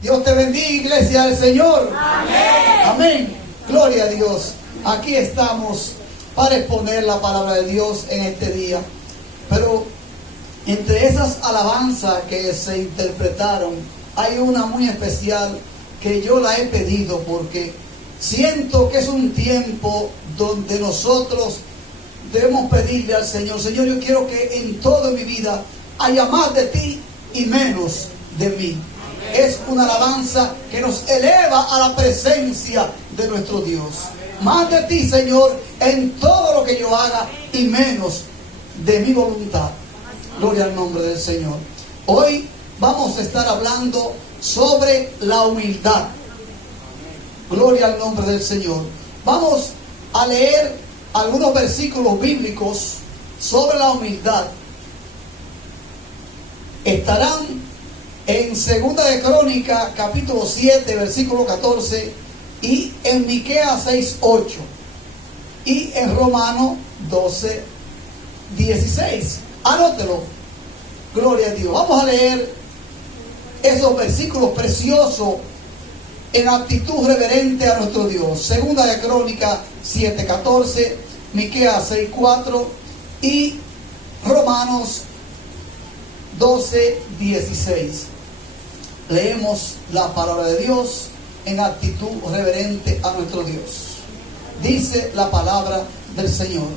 Dios te bendiga, iglesia del Señor. Amén. Amén. Gloria a Dios. Aquí estamos para exponer la palabra de Dios en este día. Pero entre esas alabanzas que se interpretaron, hay una muy especial que yo la he pedido porque siento que es un tiempo donde nosotros debemos pedirle al Señor: Señor, yo quiero que en toda mi vida haya más de ti y menos de mí. Es una alabanza que nos eleva a la presencia de nuestro Dios. Más de ti, Señor, en todo lo que yo haga y menos de mi voluntad. Gloria al nombre del Señor. Hoy vamos a estar hablando sobre la humildad. Gloria al nombre del Señor. Vamos a leer algunos versículos bíblicos sobre la humildad. Estarán en Segunda de Crónicas, capítulo 7, versículo 14, y en Miqueas 6:8, y en Romanos 12:16. Anótelo. Gloria a Dios. Vamos a leer esos versículos preciosos en actitud reverente a nuestro Dios. Segunda de Crónicas 7:14, Miqueas 6:4 y Romanos 12:16. Leemos la palabra de Dios en actitud reverente a nuestro Dios. Dice la palabra del Señor: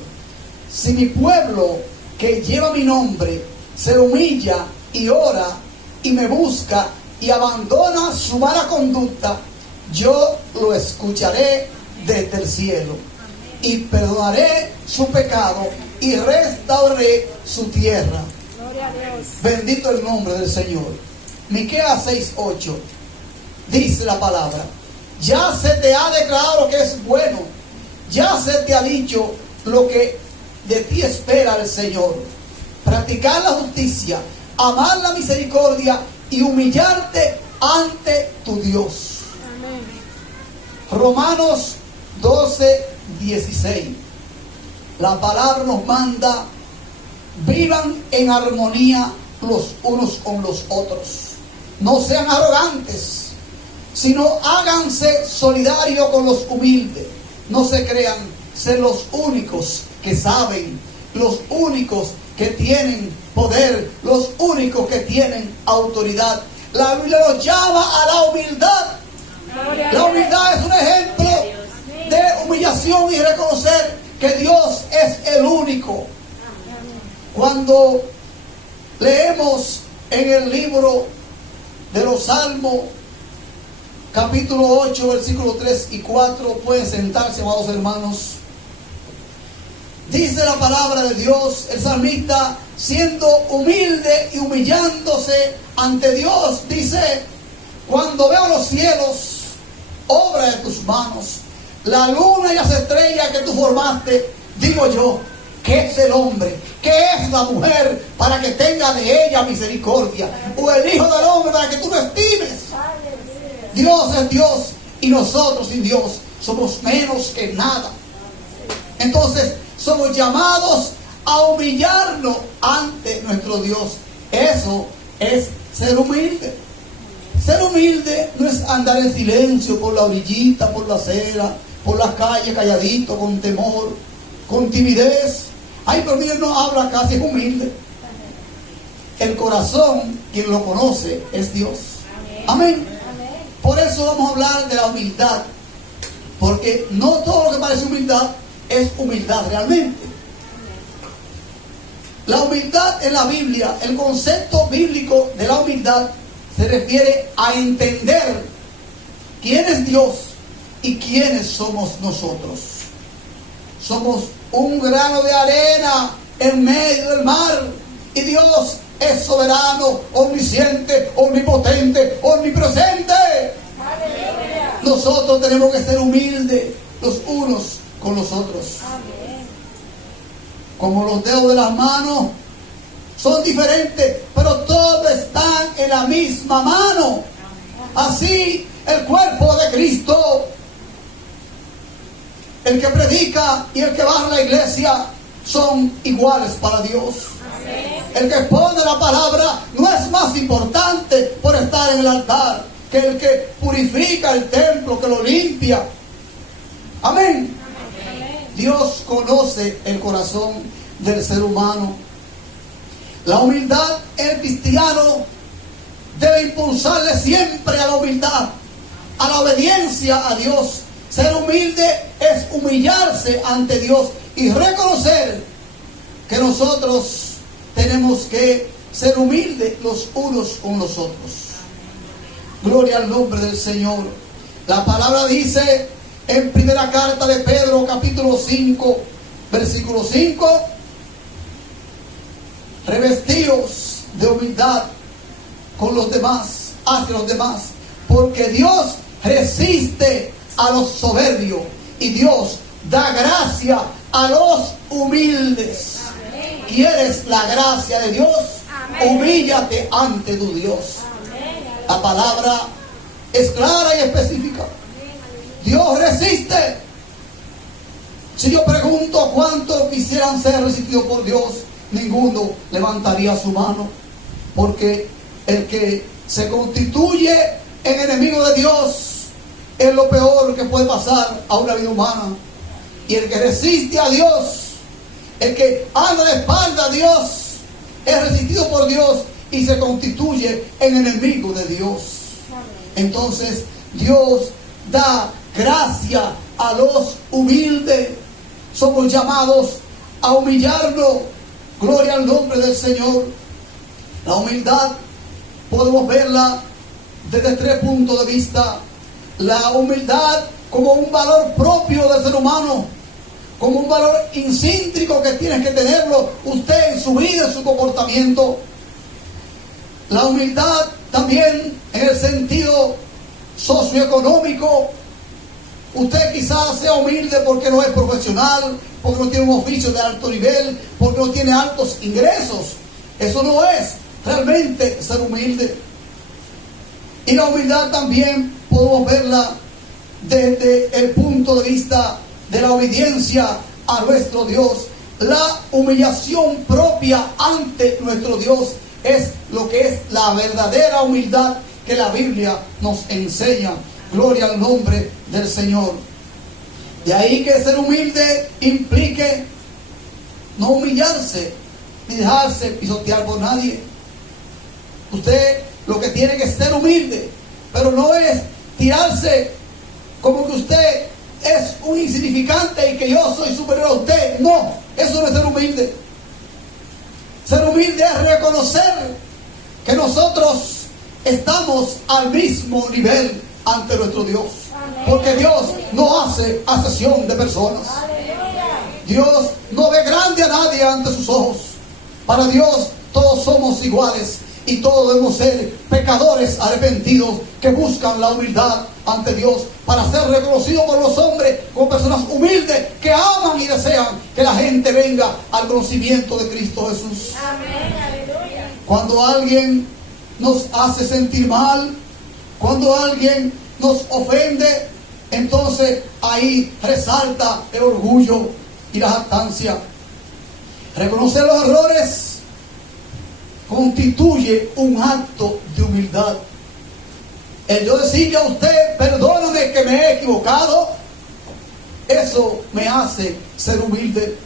si mi pueblo que lleva mi nombre se humilla y ora y me busca y abandona su mala conducta, yo lo escucharé desde el cielo y perdonaré su pecado y restauraré su tierra. Gloria a Dios. Bendito el nombre del Señor. Miqueas 6:8 dice la palabra: ya se te ha declarado lo que es bueno, ya se te ha dicho lo que de ti espera el Señor: practicar la justicia, amar la misericordia y humillarte ante tu Dios. Amén. Romanos 12:16. La palabra nos manda: vivan en armonía los unos con los otros. No sean arrogantes, sino háganse solidarios con los humildes. No se crean ser los únicos que saben, los únicos que tienen poder, los únicos que tienen autoridad. La Biblia nos llama a la humildad. Gloria a La Dios. humildad es un ejemplo de humillación y reconocer que Dios es el único. Cuando leemos en el libro de los Salmos, capítulo 8, versículos 3 y 4, pueden sentarse, amados hermanos. Dice la palabra de Dios, el salmista, siendo humilde y humillándose ante Dios, dice: cuando veo los cielos, obra de tus manos, la luna y las estrellas que tú formaste, digo yo, ¿qué es el hombre? ¿Qué es la mujer para que tenga de ella misericordia? ¿O el hijo del hombre para que tú lo estimes? Dios es Dios y nosotros sin Dios somos menos que nada. Entonces somos llamados a humillarnos ante nuestro Dios. Eso es ser humilde. Ser humilde no es andar en silencio por la orillita, por la acera, por las calles, calladito, con temor, con timidez. Ay, pero mire, no habla casi, es humilde. El corazón, quien lo conoce, es Dios. Amén. Por eso vamos a hablar de la humildad, porque no todo lo que parece humildad es humildad realmente. La humildad en la Biblia, el concepto bíblico de la humildad se refiere a entender quién es Dios y quiénes somos nosotros. Somos un grano de arena en medio del mar y Dios es soberano, omnisciente, omnipotente, omnipresente. Aleluya. Nosotros tenemos que ser humildes los unos con los otros. Amén. Como los dedos de las manos son diferentes, pero todos están en la misma mano. Así el cuerpo de Cristo, el que predica y el que va a la iglesia, son iguales para Dios. Amén. El que expone la palabra no es más importante por estar en el altar. que el que purifica el templo, que lo limpia. Amén. Dios conoce el corazón del ser humano. La humildad, el cristiano debe impulsarle siempre a la humildad, a la obediencia a Dios. Ser humilde es humillarse ante Dios y reconocer que nosotros tenemos que ser humildes los unos con los otros. Gloria al nombre del Señor. La palabra dice en primera carta de Pedro, capítulo 5, versículo 5: revestíos de humildad con los demás, hacia los demás, porque Dios resiste a los soberbios y Dios da gracia a los humildes. Amén. ¿Quieres la gracia de Dios? Amén. Humíllate ante tu Dios. Amén. La palabra es clara y específica. Dios resiste. Si yo pregunto cuántos quisieran ser resistidos por Dios, ninguno levantaría su mano, porque el que se constituye en enemigo de Dios es lo peor que puede pasar a una vida humana. Y el que resiste a Dios, el que anda de espalda a Dios, es resistido por Dios y se constituye en enemigo de Dios. Entonces Dios da gracia a los humildes. Somos llamados a humillarnos. Gloria al nombre del Señor. La humildad podemos verla desde 3 puntos de vista. La humildad como un valor propio del ser humano, como un valor intrínseco que tiene que tenerlo usted en su vida, en su comportamiento. La humildad también en el sentido socioeconómico. Usted quizás sea humilde porque no es profesional, porque no tiene un oficio de alto nivel, porque no tiene altos ingresos. Eso no es realmente ser humilde. Y la humildad también podemos verla desde el punto de vista de la obediencia a nuestro Dios. La humillación propia ante nuestro Dios es lo que es la verdadera humildad que la Biblia nos enseña. Gloria al nombre del Señor. De ahí que ser humilde implique no humillarse ni dejarse pisotear por nadie. Usted lo que tiene que ser humilde, pero no es tirarse como que usted es un insignificante y que yo soy superior a usted. No, eso no es ser humilde. Ser humilde es reconocer que nosotros estamos al mismo nivel ante nuestro Dios. Porque Dios no hace acepción de personas. Dios no ve grande a nadie ante sus ojos. Para Dios todos somos iguales y todos debemos ser pecadores arrepentidos que buscan la humildad ante Dios para ser reconocidos por los hombres como personas humildes que aman y desean que la gente venga al conocimiento de Cristo Jesús. Amén. Aleluya. Cuando alguien nos hace sentir mal, cuando alguien nos ofende, entonces ahí resalta el orgullo y la jactancia. Reconocer los errores constituye un acto de humildad. El yo decirle a usted, perdóname que me he equivocado, eso me hace ser humilde.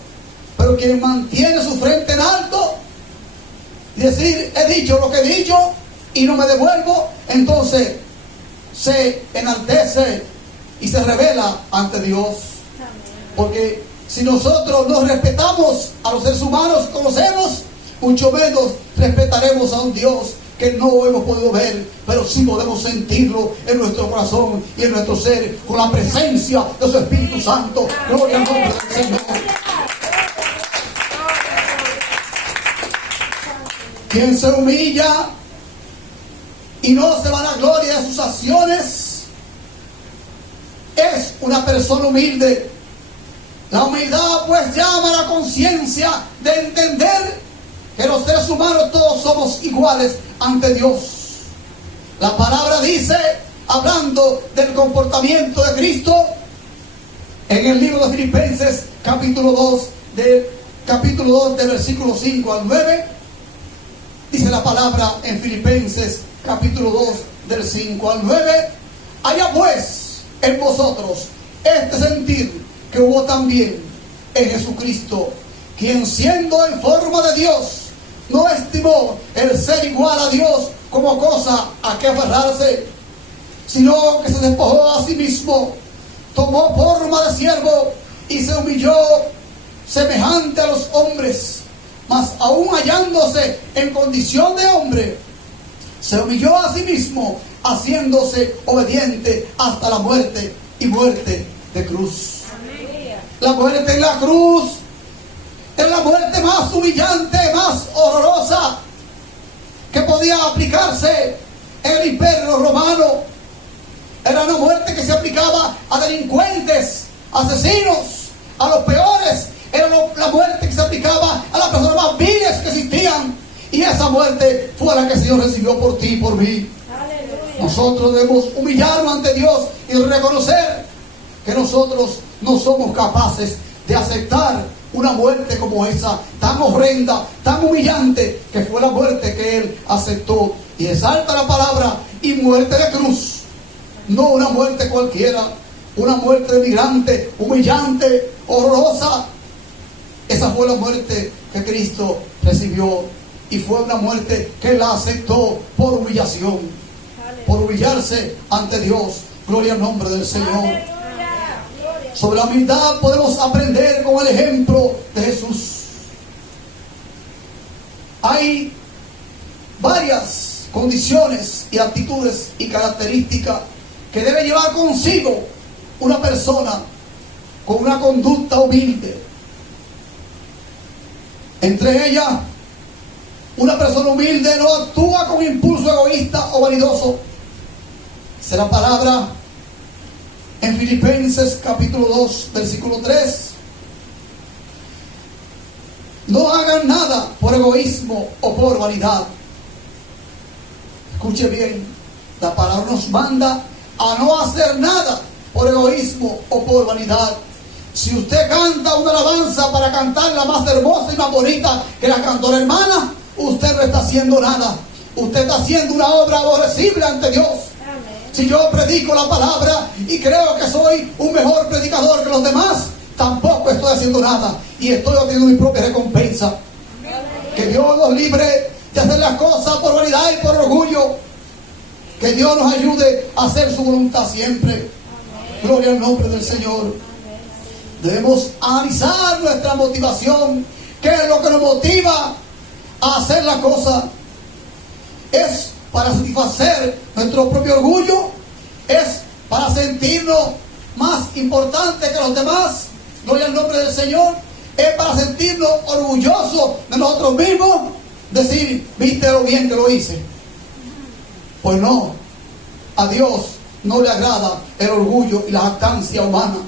Pero quien mantiene su frente en alto y decir, he dicho lo que he dicho y no me devuelvo, entonces se enaltece y se revela ante Dios. Porque si nosotros nos respetamos a los seres humanos, conocemos, mucho menos respetaremos a un Dios que no hemos podido ver, pero sí podemos sentirlo en nuestro corazón y en nuestro ser, con la presencia de su Espíritu Santo. Gloria al nombre del Señor. Quien se humilla y no se vanagloria de sus acciones es una persona humilde. La humildad pues llama a la conciencia de entender que los seres humanos todos somos iguales ante Dios. La palabra dice, hablando del comportamiento de Cristo, en el libro de Filipenses capítulo 2 del versículo 5 al 9, dice la palabra en Filipenses capítulo 2 del 5 al 9. Haya pues en vosotros este sentir que hubo también en Jesucristo, quien siendo en forma de Dios, no estimó el ser igual a Dios como cosa a que aferrarse, sino que se despojó a sí mismo, tomó forma de siervo y se humilló semejante a los hombres, mas aún hallándose en condición de hombre, se humilló a sí mismo, haciéndose obediente hasta la muerte y muerte de cruz. La muerte en la cruz es la muerte más humillante, más horrorosa que podía aplicarse en el Imperio Romano. Era una muerte que se aplicaba a delincuentes, asesinos, a los peores. Era la muerte que se aplicaba a las personas más viles que existían. Y esa muerte fue la que el Señor recibió por ti y por mí. Aleluya. Nosotros debemos humillarnos ante Dios y reconocer que nosotros no somos capaces de aceptar una muerte como esa, tan horrenda, tan humillante, que fue la muerte que Él aceptó. Y exalta la palabra, y muerte de cruz, no una muerte cualquiera, una muerte de migrante, humillante, horrorosa. Esa fue la muerte que Cristo recibió, y fue una muerte que Él aceptó por humillación, por humillarse ante Dios. Gloria al nombre del Señor. Sobre la humildad podemos aprender con el ejemplo de Jesús. Hay varias condiciones y actitudes y características que debe llevar consigo una persona con una conducta humilde. Entre ellas, una persona humilde no actúa con impulso egoísta o vanidoso. Dice la palabra en Filipenses capítulo 2, versículo 3. No hagan nada por egoísmo o por vanidad. Escuche bien, la palabra nos manda a no hacer nada por egoísmo o por vanidad. Si usted canta una alabanza para cantarla más hermosa y más bonita que la cantó la hermana, usted no está haciendo nada. Usted está haciendo una obra aborrecible ante Dios. Si yo predico la palabra y creo que soy un mejor predicador que los demás, tampoco estoy haciendo nada y estoy obteniendo mi propia recompensa. Que Dios nos libre de hacer las cosas por vanidad y por orgullo. Que Dios nos ayude a hacer su voluntad siempre. Gloria al nombre del Señor. Debemos analizar nuestra motivación. ¿Qué es lo que nos motiva a hacer la cosa? ¿Es para satisfacer nuestro propio orgullo? ¿Es para sentirnos más importantes que los demás? Gloria al nombre del Señor. ¿Es para sentirnos orgullosos de nosotros mismos? Decir, ¿viste lo bien que lo hice? Pues no. A Dios no le agrada el orgullo y la jactancia humana.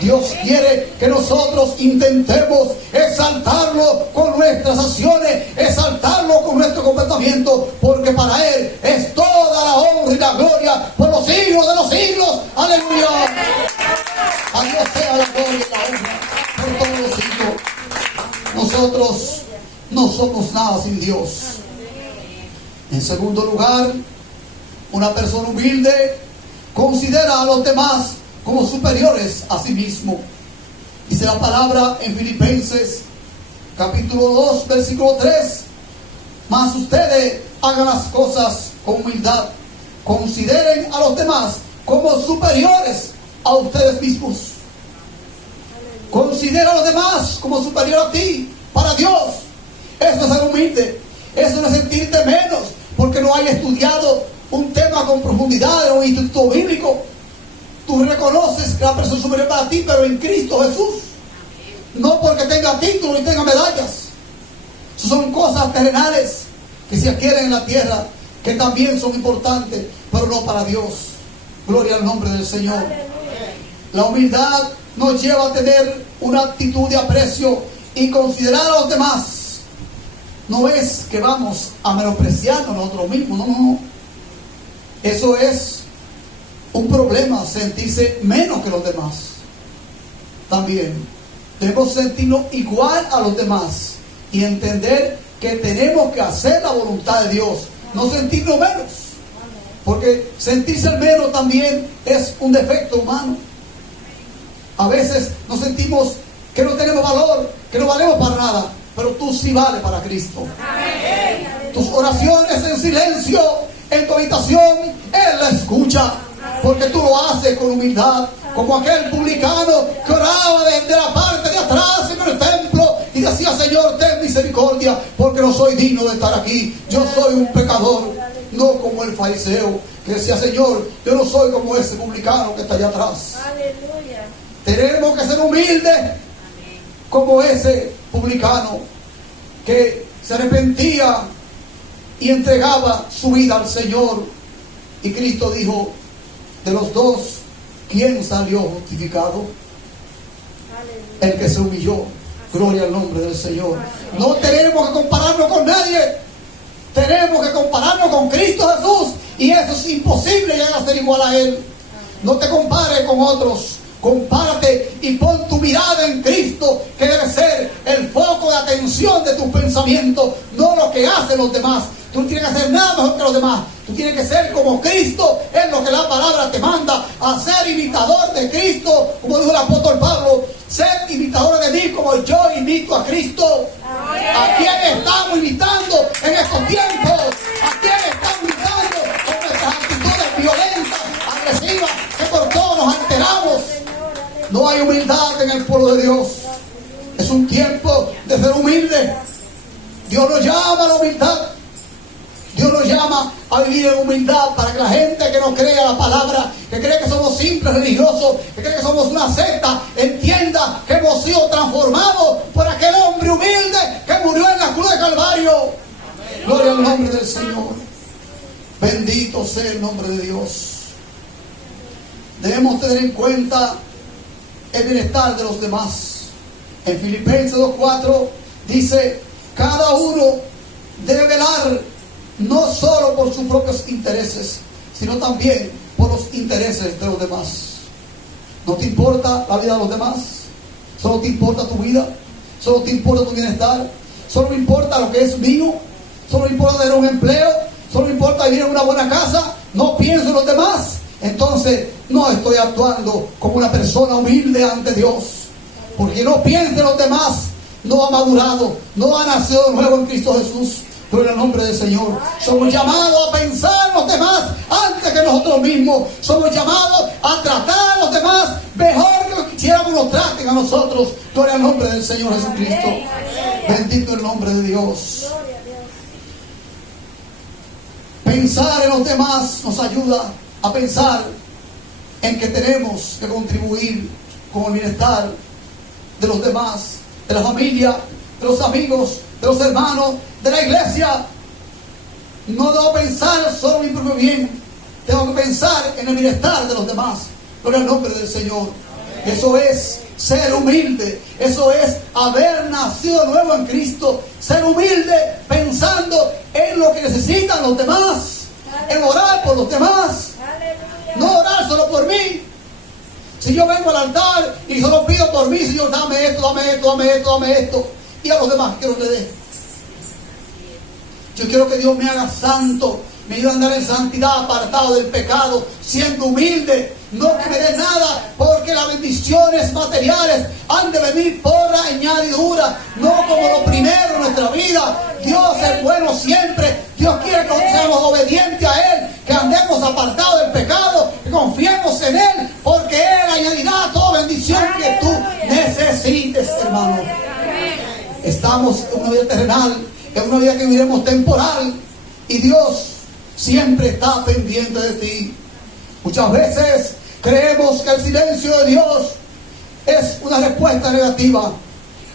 Dios quiere que nosotros intentemos exaltarlo con nuestras acciones, exaltarlo con nuestro comportamiento, porque para Él es toda la honra y la gloria por los siglos de los siglos. ¡Aleluya! A Dios sea la gloria y la honra por todos los siglos. Nosotros no somos nada sin Dios. En segundo lugar, una persona humilde considera a los demás como superiores a sí mismo. Dice la palabra en Filipenses capítulo 2, versículo 3. Mas ustedes hagan las cosas con humildad. Consideren a los demás como superiores a ustedes mismos. Considera a los demás como superior a ti, para Dios. Eso es ser humilde. Eso no es sentirte menos porque no hayas estudiado un tema con profundidad en un instituto bíblico. Tú reconoces que la persona es superior para ti, pero en Cristo Jesús. No porque tenga títulos y tenga medallas. Esas son cosas terrenales que se adquieren en la tierra, que también son importantes, pero no para Dios. Gloria al nombre del Señor. La humildad nos lleva a tener una actitud de aprecio y considerar a los demás. No es que vamos a menospreciarnos a nosotros mismos, no. Eso es un problema, sentirse menos que los demás. También debemos sentirnos igual a los demás y entender que tenemos que hacer la voluntad de Dios, no sentirnos menos. Porque sentirse el menos también es un defecto humano. A veces nos sentimos que no tenemos valor, que no valemos para nada, pero tú sí vales para Cristo. Tus oraciones en silencio, en tu habitación, Él la escucha, porque tú lo haces con humildad, como aquel publicano que oraba desde la parte de atrás en el templo y decía: Señor, ten misericordia, porque no soy digno de estar aquí, yo soy un pecador. No como el fariseo que decía: Señor, yo no soy como ese publicano que está allá atrás. Aleluya. Tenemos que ser humildes como ese publicano que se arrepentía y entregaba su vida al Señor. Y Cristo dijo: de los dos, ¿quién salió justificado? El que se humilló. Gloria al nombre del Señor. No tenemos que compararnos con nadie. Tenemos que compararnos con Cristo Jesús. Y eso es imposible llegar a ser igual a Él. No te compares con otros. Compárate y pon tu mirada en Cristo, que debe ser el foco de atención de tus pensamientos, no lo que hacen los demás. Tú no tienes que hacer nada mejor que los demás. Tú tienes que ser como Cristo, es lo que la palabra te manda, a ser imitador de Cristo, como dijo el apóstol Pablo: ser imitadores de mí como yo imito a Cristo. ¿A quién estamos imitando en estos tiempos? ¿A quién estamos imitando con nuestras actitudes violentas, agresivas, que por todo nos alteramos? No hay humildad en el pueblo de Dios. Es un tiempo de ser humilde. Dios nos llama a la humildad. Dios nos llama a vivir en humildad, para que la gente que no crea la palabra, que cree que somos simples religiosos, que cree que somos una secta, entienda que hemos sido transformados por aquel hombre humilde que murió en la cruz de Calvario. Gloria al nombre del Señor. Bendito sea el nombre de Dios. Debemos tener en cuenta el bienestar de los demás. En Filipenses 2:4 dice: cada uno debe velar no solo por sus propios intereses, sino también por los intereses de los demás. ¿No te importa la vida de los demás? ¿Solo te importa tu vida? ¿Solo te importa tu bienestar? ¿Solo me importa lo que es mío? ¿Solo me importa tener un empleo? ¿Solo me importa vivir en una buena casa? ¿No pienso en los demás? Entonces no estoy actuando como una persona humilde ante Dios. Porque no piensa en los demás, no ha madurado, no ha nacido de nuevo en Cristo Jesús. Gloria al nombre del Señor. Somos llamados a pensar en los demás antes que nosotros mismos. Somos llamados a tratar a los demás mejor que quisiéramos nos traten a nosotros. Gloria al nombre del Señor Jesucristo. Bendito el nombre de Dios. Pensar en los demás nos ayuda a pensar en que tenemos que contribuir con el bienestar de los demás, de la familia, de los amigos, de los hermanos, de la iglesia. No debo pensar solo en mi propio bien, tengo que pensar en el bienestar de los demás. Gloria al nombre del Señor. Eso es ser humilde, eso es haber nacido de nuevo en Cristo. Ser humilde pensando en lo que necesitan los demás, en orar por los demás, no orar solo por mí. Si yo vengo al altar y solo pido por mí: Señor, dame esto, dame esto, dame esto, dame esto, y a los demás quiero que le dé. Yo quiero que Dios me haga santo, me ayude a andar en santidad, apartado del pecado, siendo humilde. No que me dé nada, porque las bendiciones materiales han de venir por añadidura, no como lo primero en nuestra vida. Dios es bueno siempre. Dios quiere que seamos obedientes a Él, que andemos apartados del pecado, que confiemos en Él, porque Él añadirá toda bendición que tú necesites, hermano. Estamos en una vida terrenal, en una vida que viviremos temporal, y Dios siempre está pendiente de ti. Muchas veces creemos que el silencio de Dios es una respuesta negativa.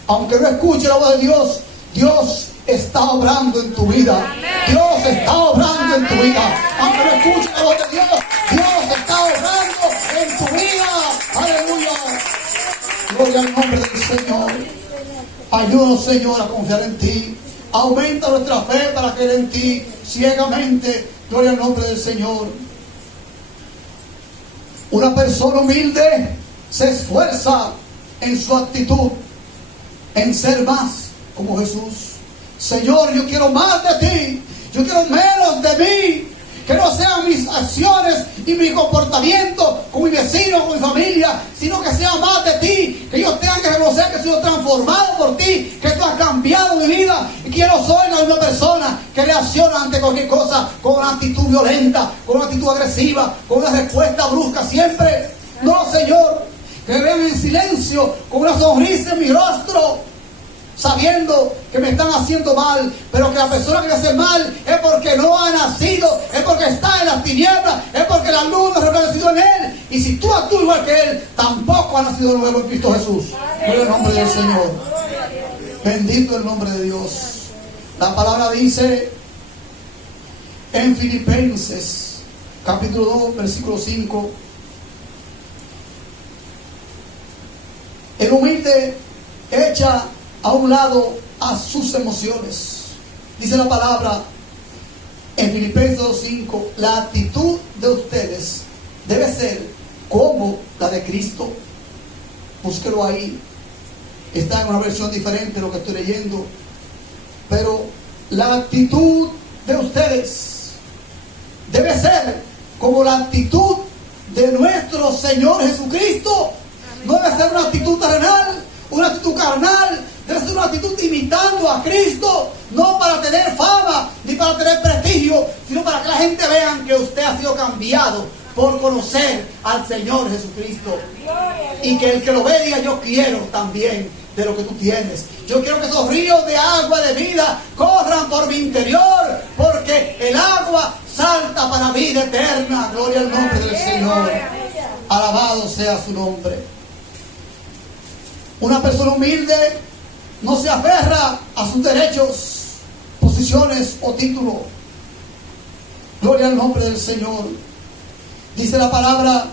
Aunque no escuche la voz de Dios, Dios está obrando en tu vida. Dios está obrando en tu vida. Aunque no escuche la voz de Dios, Dios está obrando en tu vida. Aleluya. Gloria al nombre del Señor. Ayúdanos, Señor, a confiar en ti. Aumenta nuestra fe para creer en ti ciegamente. Gloria al nombre del Señor. Una persona humilde se esfuerza en su actitud, en ser más como Jesús. Señor, yo quiero más de ti, yo quiero menos de mí. Que no sean mis acciones y mi comportamiento con mi vecino, con mi familia, sino que sea más de ti. Que ellos tengan que reconocer que he sido transformado por ti, que tú has cambiado mi vida y que yo no soy la misma persona que reacciona ante cualquier cosa con una actitud violenta, con una actitud agresiva, con una respuesta brusca siempre. No, Señor, que me vean en silencio, con una sonrisa en mi rostro, sabiendo que me están haciendo mal, pero que la persona que me hace mal es porque no ha nacido, es porque está en las tinieblas, es porque la luz no ha resplandecido en él. Y si tú actúas igual que él, tampoco ha nacido nuevo en Cristo Jesús. En el nombre del Señor. Bendito el nombre de Dios. La palabra dice en Filipenses capítulo 2 versículo 5: el humilde echa a un lado a sus emociones. Dice la palabra en Filipenses 2:5: la actitud de ustedes debe ser como la de Cristo. Búsquelo ahí. Está en una versión diferente de lo que estoy leyendo. Pero la actitud de ustedes debe ser como la actitud de nuestro Señor Jesucristo. No debe ser una actitud terrenal, una actitud carnal. Debe ser una actitud imitando a Cristo, no para tener fama ni para tener prestigio, sino para que la gente vea que usted ha sido cambiado por conocer al Señor Jesucristo. Y que el que lo ve diga: yo quiero también de lo que tú tienes. Yo quiero que esos ríos de agua de vida corran por mi interior, porque el agua salta para vida eterna. Gloria al nombre del Señor. Alabado sea su nombre. Una persona humilde no se aferra a sus derechos, posiciones o títulos. Gloria al nombre del Señor. Dice la palabra: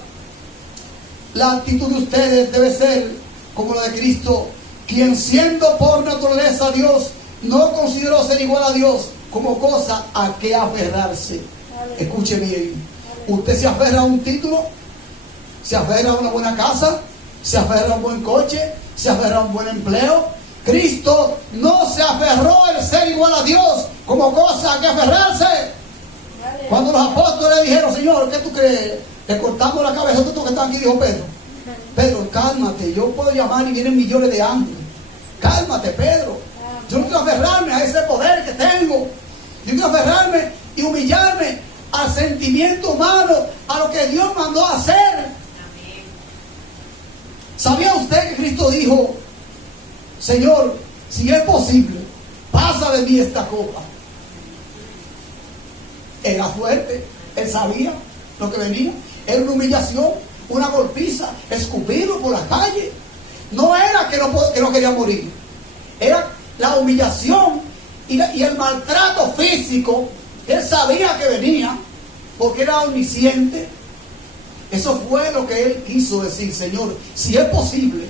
la actitud de ustedes debe ser como la de Cristo, quien siendo por naturaleza Dios, no consideró ser igual a Dios como cosa a que aferrarse. Escuche bien. Usted se aferra a un título, se aferra a una buena casa, se aferra a un buen coche, se aferra a un buen empleo. Cristo no se aferró el ser igual a Dios como cosa a que aferrarse. Cuando los apóstoles dijeron: Señor, ¿qué tú crees? Le cortamos la cabeza a tú que estás aquí, dijo Pedro. Pedro, cálmate, yo puedo llamar y vienen millones de ángeles. Cálmate, Pedro. Yo no quiero aferrarme a ese poder que tengo. Yo quiero aferrarme y humillarme al sentimiento humano, a lo que Dios mandó a hacer. ¿Sabía usted que Cristo dijo: Señor, si es posible, pasa de mí esta copa? Era fuerte, él sabía lo que venía. Era una humillación, una golpiza, escupido por la calle. No era que no quería morir, era la humillación y el maltrato físico. Él sabía que venía porque era omnisciente. Eso fue lo que él quiso decir: Señor, si es posible,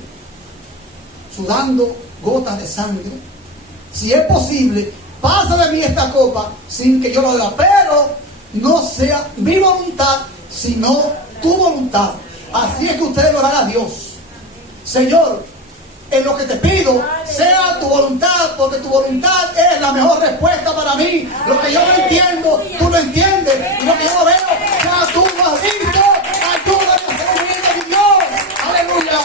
sudando gotas de sangre, si es posible, pasa de mí esta copa sin que yo lo haga, pero no sea mi voluntad, sino tu voluntad. Así es que usted le orará a Dios: Señor, en lo que te pido, sea tu voluntad, porque tu voluntad es la mejor respuesta para mí. Lo que yo no entiendo, tú lo entiendes. Y lo que yo no veo, ya tú lo has visto. Ayúdame a ser humilde de Dios. Aleluya.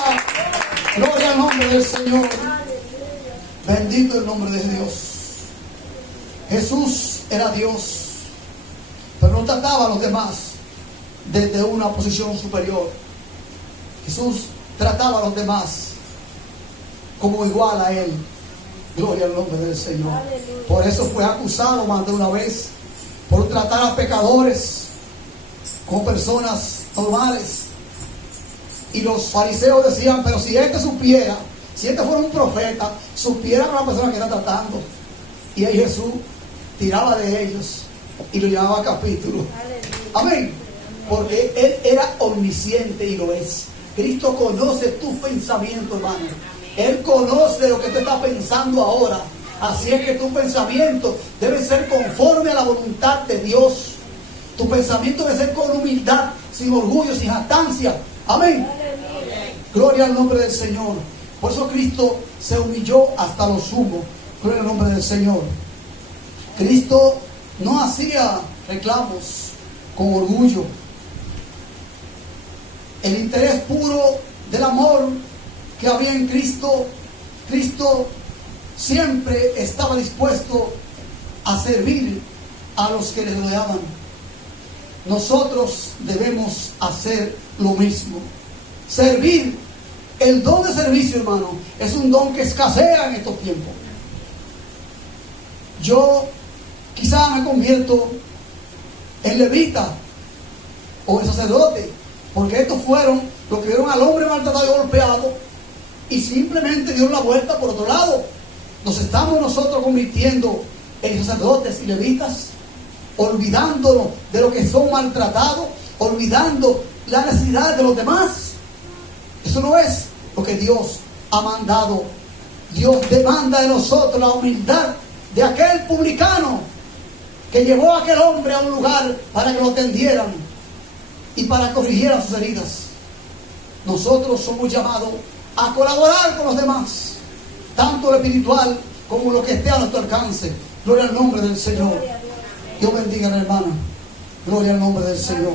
Gloria al nombre del Señor. Bendito el nombre de Dios. Jesús era Dios, pero no trataba a los demás desde una posición superior. Jesús trataba a los demás como igual a él. Gloria al nombre del Señor. Aleluya. Por eso fue acusado más de una vez por tratar a pecadores como personas normales. Y los fariseos decían: pero si este supiera, si este fuera un profeta, supiera a la persona que está tratando. Y ahí Jesús tiraba de ellos y lo llamaba capítulo. Aleluya. Amén. Porque él era omnisciente y lo es. Cristo conoce tus pensamientos, hermano. Él conoce lo que tú estás pensando ahora. Así es que tu pensamiento debe ser conforme a la voluntad de Dios. Tu pensamiento debe ser con humildad, sin orgullo, sin jactancia. Amén. Gloria al nombre del Señor. Por eso Cristo se humilló hasta lo sumo. Gloria al nombre del Señor. Cristo no hacía reclamos con orgullo. El interés puro del amor que había en Cristo, Cristo siempre estaba dispuesto a servir a los que le rodeaban. Nosotros debemos hacer lo mismo. Servir. El don de servicio, hermano, es un don que escasea en estos tiempos. Yo quizá me convierto en levita o en sacerdote, porque estos fueron los que vieron al hombre maltratado y golpeado y simplemente dieron la vuelta por otro lado. Nos estamos nosotros convirtiendo en sacerdotes y levitas, olvidándonos de lo que son maltratados, olvidando la necesidad de los demás. Eso no es lo que Dios ha mandado. Dios demanda de nosotros la humildad de aquel publicano que llevó a aquel hombre a un lugar para que lo atendieran y para que corrigieran sus heridas. Nosotros somos llamados a colaborar con los demás, tanto lo espiritual como lo que esté a nuestro alcance. Gloria al nombre del Señor. Dios bendiga a la hermana. Gloria al nombre del Señor.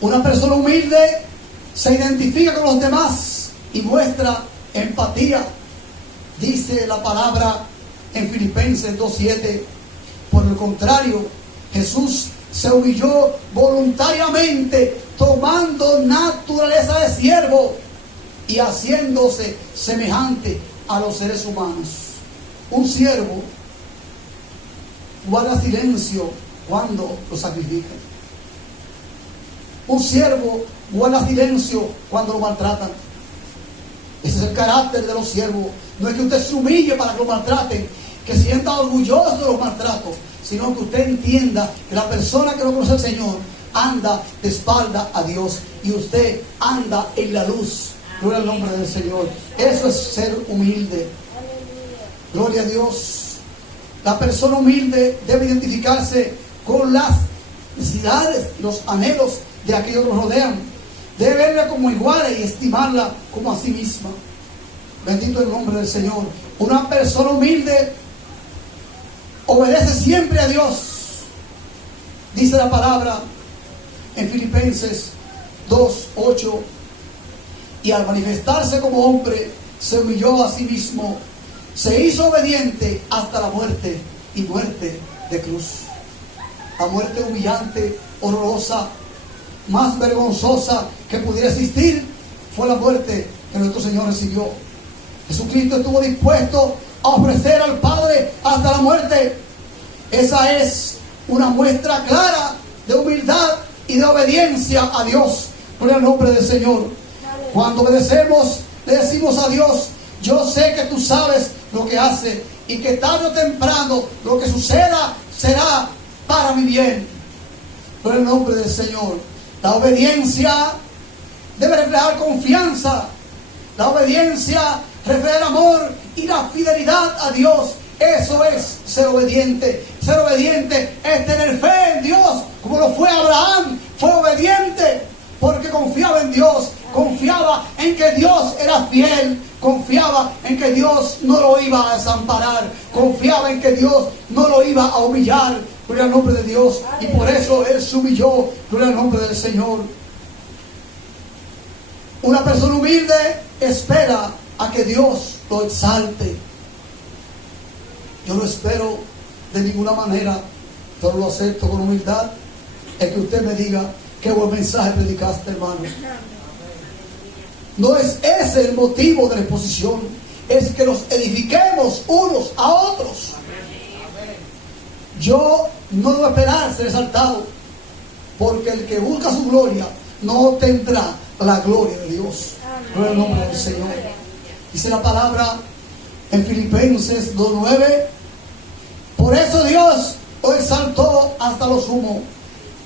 Una persona humilde se identifica con los demás y muestra empatía. Dice la palabra en Filipenses 2:7. Por el contrario, Jesús se humilló voluntariamente, tomando naturaleza de siervo y haciéndose semejante a los seres humanos. Un siervo guarda silencio cuando lo sacrifican. Un siervo guarda silencio cuando lo maltratan. Ese es el carácter de los siervos. No es que usted se humille para que lo maltraten, que sienta orgulloso de los maltratos, sino que usted entienda que la persona que no conoce al Señor anda de espalda a Dios y usted anda en la luz. Gloria al nombre del Señor. Eso es ser humilde. Gloria a Dios. La persona humilde debe identificarse con las necesidades, los anhelos de aquellos que nos rodean. Debe verla como igual y estimarla como a sí misma. Bendito el nombre del Señor. Una persona humilde obedece siempre a Dios. Dice la palabra en Filipenses 2:8. Y al manifestarse como hombre, se humilló a sí mismo. Se hizo obediente hasta la muerte y muerte de cruz. La muerte humillante, horrorosa, más vergonzosa que pudiera existir fue la muerte que nuestro Señor recibió. Jesucristo estuvo dispuesto a ofrecer al Padre hasta la muerte. Esa es una muestra clara de humildad y de obediencia a Dios. Por el nombre del Señor. Cuando obedecemos, le decimos a Dios: yo sé que tú sabes lo que hace y que tarde o temprano lo que suceda será para mi bien. Por el nombre del Señor. La obediencia debe reflejar confianza. La obediencia refleja el amor y la fidelidad a Dios. Eso es ser obediente. Ser obediente es tener fe en Dios, como lo fue Abraham. Fue obediente porque confiaba en Dios. Confiaba en que Dios era fiel. Confiaba en que Dios no lo iba a desamparar. Confiaba en que Dios no lo iba a humillar. Gloria al nombre de Dios. Y por eso él se humilló. Gloria al nombre del Señor. Una persona humilde espera a que Dios lo exalte. Yo no espero de ninguna manera, pero lo acepto con humildad, es que usted me diga: qué buen mensaje predicaste, hermano. No es ese el motivo de la exposición, es que nos edifiquemos unos a otros. Yo no debo esperar ser exaltado, porque el que busca su gloria no tendrá la gloria de Dios. Gloria al nombre del Señor. Dice la palabra en Filipenses 2:9: por eso Dios lo exaltó hasta lo sumo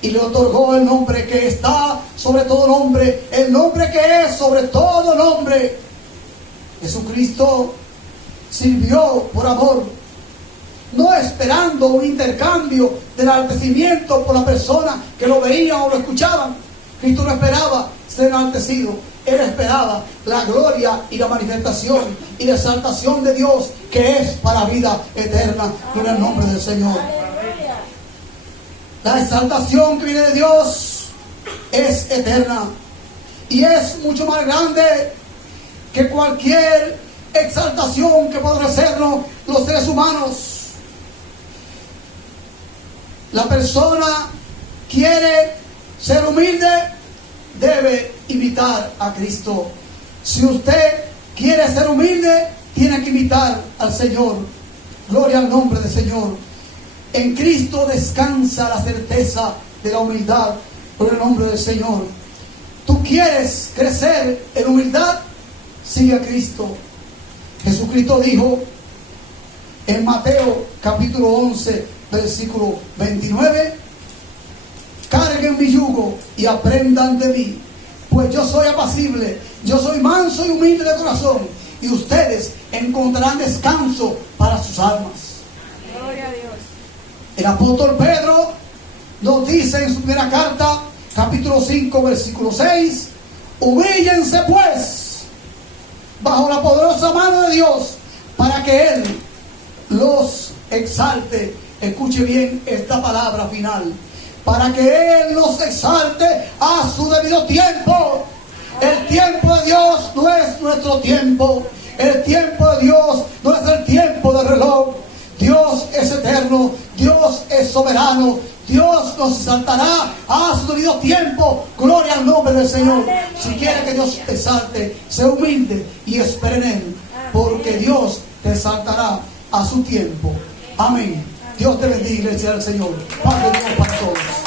y le otorgó el nombre que está sobre todo nombre, el nombre que es sobre todo nombre. Jesucristo sirvió por amor, no esperando un intercambio del enaltecimiento por la persona que lo veían o lo escuchaban. Cristo no esperaba ser enaltecido, él esperaba la gloria y la manifestación y la exaltación de Dios, que es para vida eterna. Gloria al nombre del Señor. La exaltación que viene de Dios es eterna y es mucho más grande que cualquier exaltación que puedan hacernos los seres humanos. La persona quiere ser humilde, debe imitar a Cristo. Si usted quiere ser humilde, tiene que imitar al Señor. Gloria al nombre del Señor. En Cristo descansa la certeza de la humildad por el nombre del Señor. ¿Tú quieres crecer en humildad? Sigue a Cristo. Jesucristo dijo en Mateo capítulo 11, versículo 29: carguen mi yugo y aprendan de mí, pues yo soy apacible, yo soy manso y humilde de corazón, y ustedes encontrarán descanso para sus almas. Gloria a Dios. El apóstol Pedro nos dice en su primera carta, capítulo 5, versículo 6: humíllense pues bajo la poderosa mano de Dios, para que Él los exalte. Escuche bien esta palabra final: para que Él los exalte a su debido tiempo. El tiempo de Dios no es nuestro tiempo. El tiempo de Dios no es el tiempo del reloj. Dios es eterno, Dios es soberano. Dios nos exaltará a su debido tiempo. Gloria al nombre del Señor. Si quiere que Dios te exalte, sé humilde y espere en Él, porque Dios te exaltará a su tiempo. Amén. Dios te bendiga, iglesia del Señor. Padre Dios para todos.